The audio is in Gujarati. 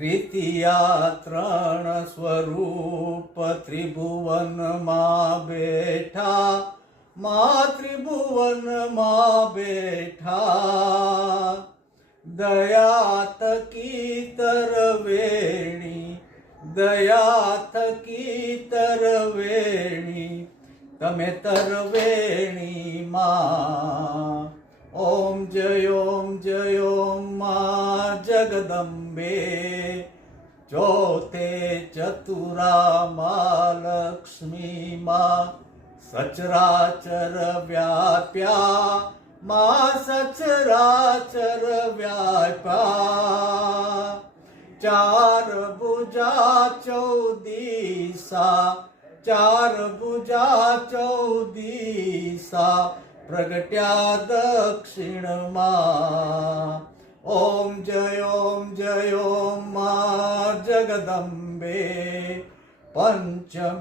ત્રિતિયા ત્રણ સ્વરૂપ ત્રિભુવનમાં બેઠા, મા ત્રિભુવનમાં બેઠા. દયા થકી તરવેણી, દયા થકી તરવેણી, તમે તરવેણી માં. ઓમ જય ઓમ માં જગદંબે. ચોથે ચતુરા માં લક્ષ્મી માં, સચરાચર વ્યાપ્યા માં, સચરાચર વ્યાપ્યા. ચાર ભુજા ચૌદીસા, ચાર ભુજા ચૌદીસા, પ્રગટ્યા દક્ષિણમાં. ઓમ જય ઓમ માં જગદંબે. પંચમ